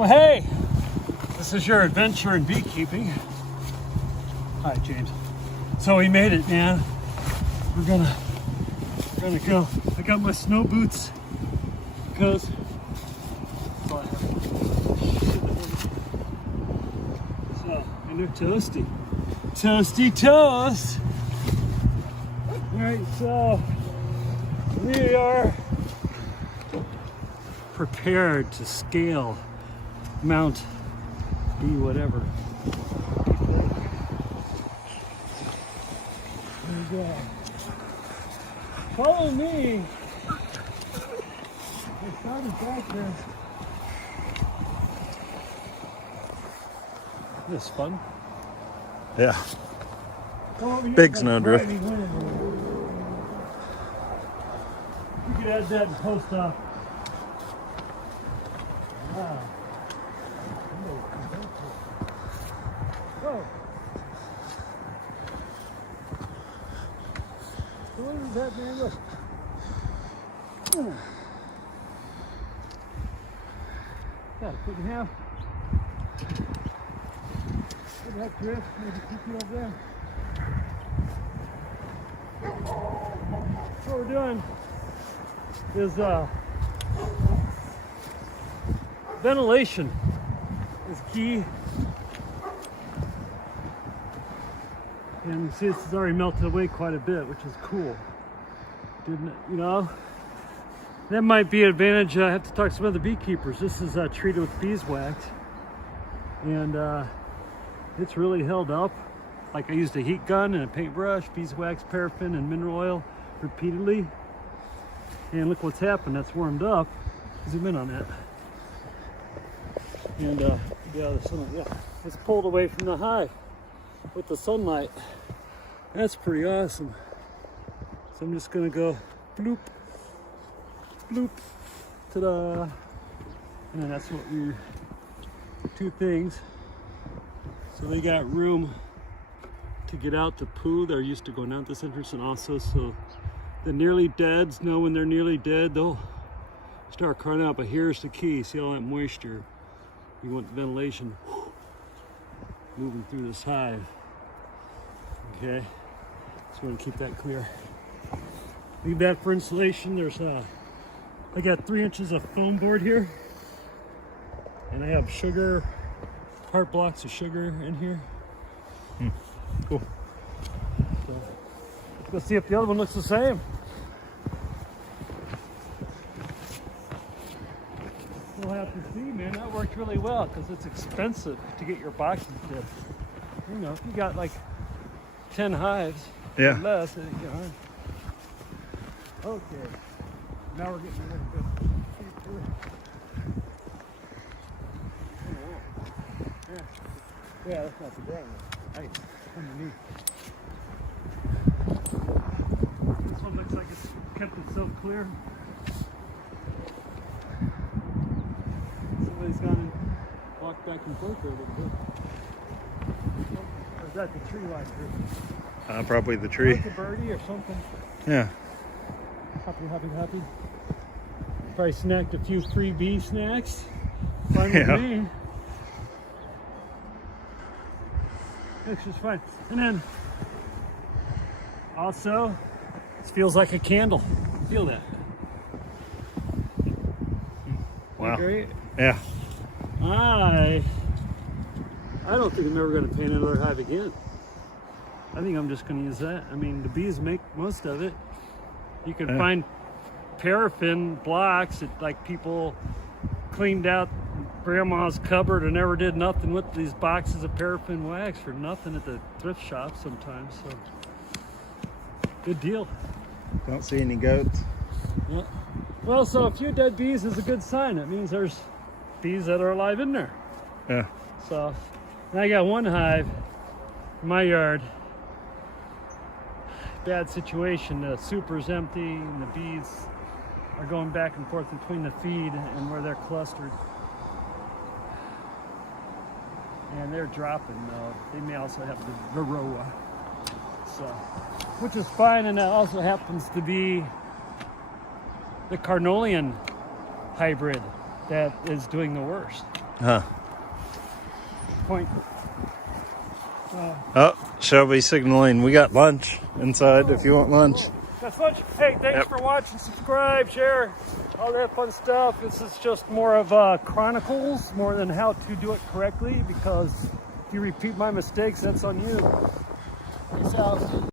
Well, hey, this is your adventure in beekeeping. Hi, James. So we made it, man. We're gonna go. I got my snow boots because and they're toasty. Toasty toast. All right, so we are prepared to scale Mount B whatever. And, follow me. I started back there. This is fun. Yeah. Oh, Big snowdrift. You could add that and post up. Wow. Oh. What is that, man? Look. Yeah, put in half. Put that drift, maybe keep you over there. What we're doing is ventilation is key. And you see this has already melted away quite a bit, which is cool. Didn't it? You know? That might be an advantage. I have to talk to some other beekeepers. This is treated with beeswax. And it's really held up. Like I used a heat gun and a paintbrush, beeswax, paraffin, and mineral oil repeatedly. And look what's happened. That's warmed up. Zoom in on that. And yeah, the sunlight, yeah. It's pulled away from the hive with the sunlight. That's pretty awesome. So I'm just gonna go bloop, bloop, ta-da. And then that's what we, two things. So they got room to get out to poo. They're used to going out this entrance, and also so the nearly deads know when they're nearly dead, they'll start crying out. But here's the key, see all that moisture? You want the ventilation moving through this hive. Okay, so we're gonna keep that clear. Leave that for insulation. There's I got 3 inches of foam board here, and I have sugar, part blocks of sugar in here. Cool. So, let's go see if the other one looks the same. We'll have to see, man. That worked really well because it's expensive to get your boxes dipped. You know, if you got like 10 hives, yeah, or less, you know. Okay, now we're getting a little bit. Yeah, that's not too bad. Nice. Underneath. This one looks like it's kept itself clear. Somebody's gone and walked back and forth there a little bit. Or is that the tree line here? Probably the tree. Like a birdie or something. Yeah. Happy, happy, happy. Probably snacked a few free bee snacks. Fine with me. It's just fine. And then also, it feels like a candle. Feel that? Wow. Great. Yeah. I don't think I'm ever going to paint another hive again. I think I'm just going to use that. I mean, the bees make most of it. You can find paraffin blocks that like people cleaned out grandma's cupboard and never did nothing with these boxes of paraffin wax for nothing at the thrift shop sometimes. So good deal. Don't see any goats. Yeah. Well, so a few dead bees is a good sign. It means there's bees that are alive in there. Yeah. So now I got one hive in my yard. Bad situation. The super's empty and the bees are going back and forth between the feed and where they're clustered. And they're dropping though. They may also have the varroa. So, which is fine, and that also happens to be the Carnolian hybrid that is doing the worst. Huh. Point. Oh, Shelby signaling we got lunch inside if you want lunch. That's lunch. Hey, thanks Yep. for watching. Subscribe, share, all that fun stuff. This is just more of chronicles more than how to do it correctly, because if you repeat my mistakes, that's on you. Peace out.